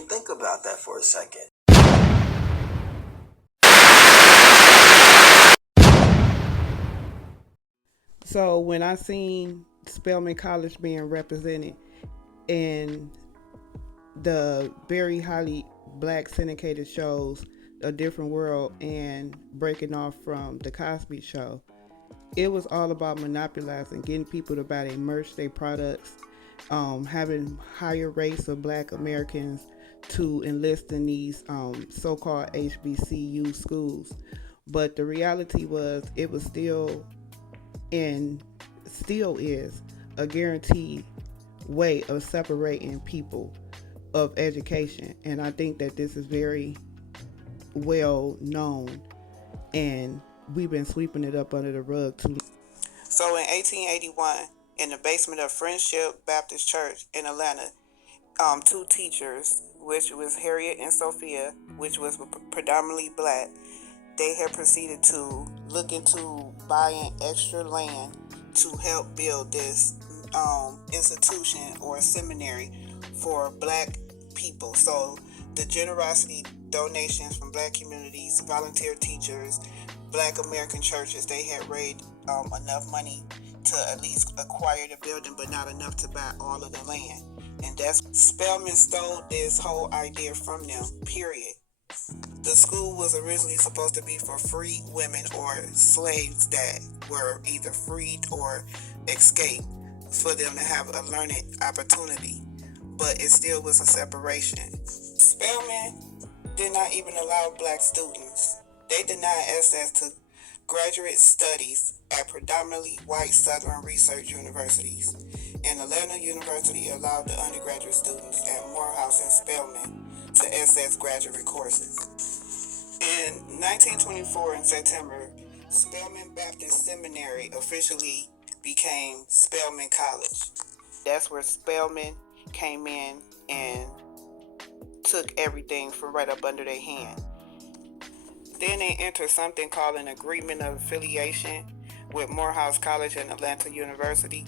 think about that for a second. So when I seen Spelman College being represented in the very highly black syndicated shows, A Different World and Breaking Off from The Cosby Show, it was all about monopolizing, getting people to buy their merch, their products, having higher rates of black Americans to enlist in these so-called HBCU schools. But the reality was it was still and still is a guaranteed way of separating people of education. And I think that this is very well known, and we've been sweeping it up under the rug too. So in 1881, in the basement of Friendship Baptist Church in Atlanta, two teachers, which was Harriet and Sophia, which was predominantly black, they had proceeded to look into buying extra land to help build this institution or seminary for black people. So the generosity donations from black communities, volunteer teachers, black American churches, they had raised enough money to at least acquire the building, but not enough to buy all of the land. And that's Spelman stole this whole idea from them, period. The school was originally supposed to be for free women or slaves that were either freed or escaped, for them to have a learning opportunity, but it still was a separation. Spelman did not even allow black students. They denied access to graduate studies at predominantly white Southern research universities, and Atlanta University allowed the undergraduate students at Morehouse and Spelman to access graduate courses. In 1924, in September, Spelman Baptist Seminary officially became Spelman College. That's where Spelman came in and took everything from right up under their hand. Then they entered something called an agreement of affiliation with Morehouse College and Atlanta University,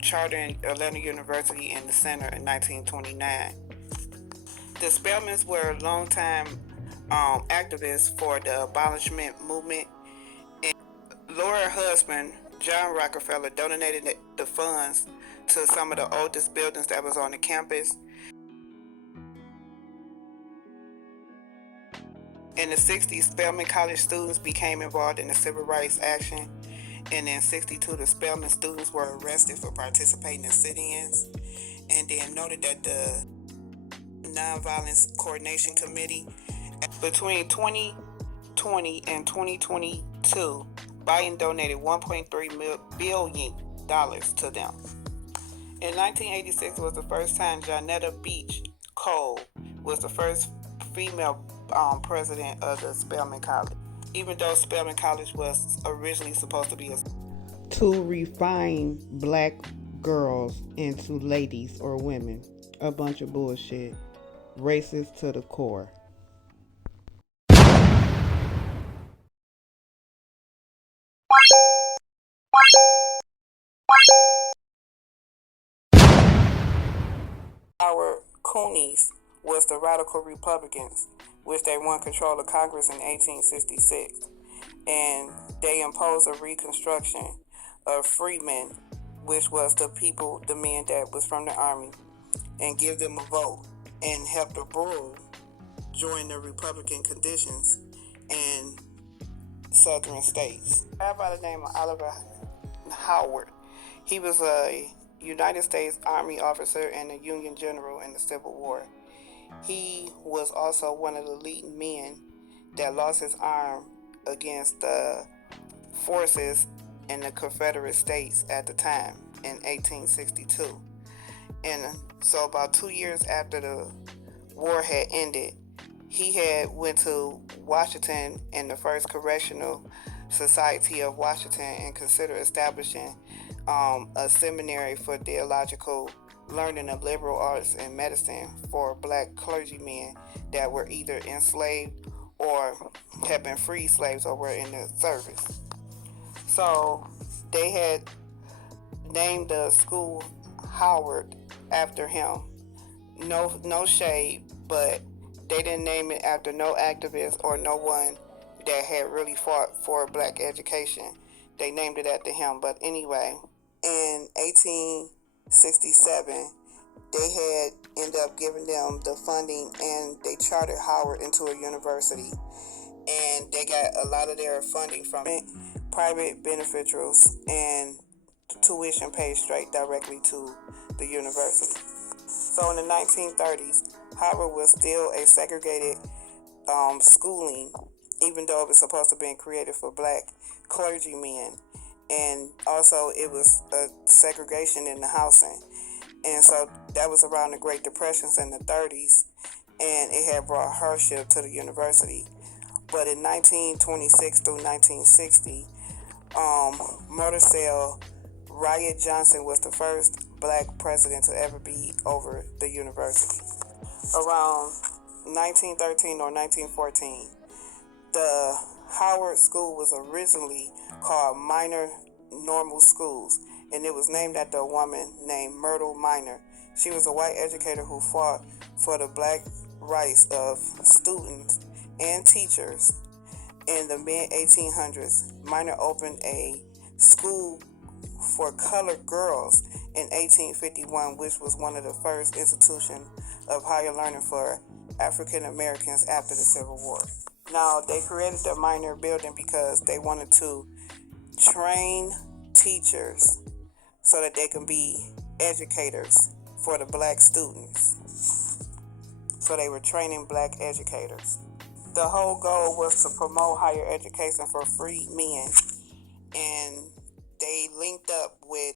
chartering Atlanta University in the center in 1929. The Spelmans were longtime activists for the abolishment movement, and Laura's husband, John Rockefeller, donated the funds to some of the oldest buildings that was on the campus. In the 60s, Spelman College students became involved in the civil rights action, and in 62, the Spelman students were arrested for participating in sit-ins, and then noted that the Nonviolence Coordination Committee, between 2020 and 2022, Biden donated $1.3 billion to them. In 1986 was the first time Janetta Beach Cole was the first female president of the Spelman College, even though Spelman College was originally supposed to be to refine black girls into ladies or women. A bunch of bullshit. Racist to the core. Our Coonies was the radical Republicans, which they won control of Congress in 1866, and they imposed a reconstruction of freemen, which was the people, the men that was from the army, and give them a vote, and help the rural join the Republican conditions in southern states. A guy by the name of Oliver Howard, he was a United States Army officer and a Union general in the Civil War. He was also one of the leading men that lost his arm against the forces in the Confederate States at the time in 1862. And so about 2 years after the war had ended, he had went to Washington in the First Correctional Society of Washington and considered establishing a seminary for theological learning of liberal arts and medicine for black clergymen that were either enslaved or had been free slaves or were in the service. So they had named the school Howard after him. No shade, but they didn't name it after no activist or no one that had really fought for black education. They named it after him. But anyway, in 1867, they had ended up giving them the funding, and they chartered Howard into a university, and they got a lot of their funding from it, private beneficiaries, and the tuition paid straight directly to the university. So in the 1930s, Howard was still a segregated schooling, even though it was supposed to be created for black clergymen, and also it was a segregation in the housing. And so that was around the Great Depressions in the 30s, and it had brought hardship to the university. But in 1926 through 1960, Murder Cell Riot Johnson was the first black president to ever be over the university. Around 1913 or 1914, the Howard School was originally called Minor Normal Schools, and it was named after a woman named Myrtle Minor. She was a white educator who fought for the black rights of students and teachers. In the mid-1800s, Minor opened a school for colored girls in 1851, which was one of the first institutions of higher learning for African Americans after the Civil War. Now, they created the Minor building because they wanted to train teachers so that they can be educators for the black students. So they were training black educators. The whole goal was to promote higher education for free men, and they linked up with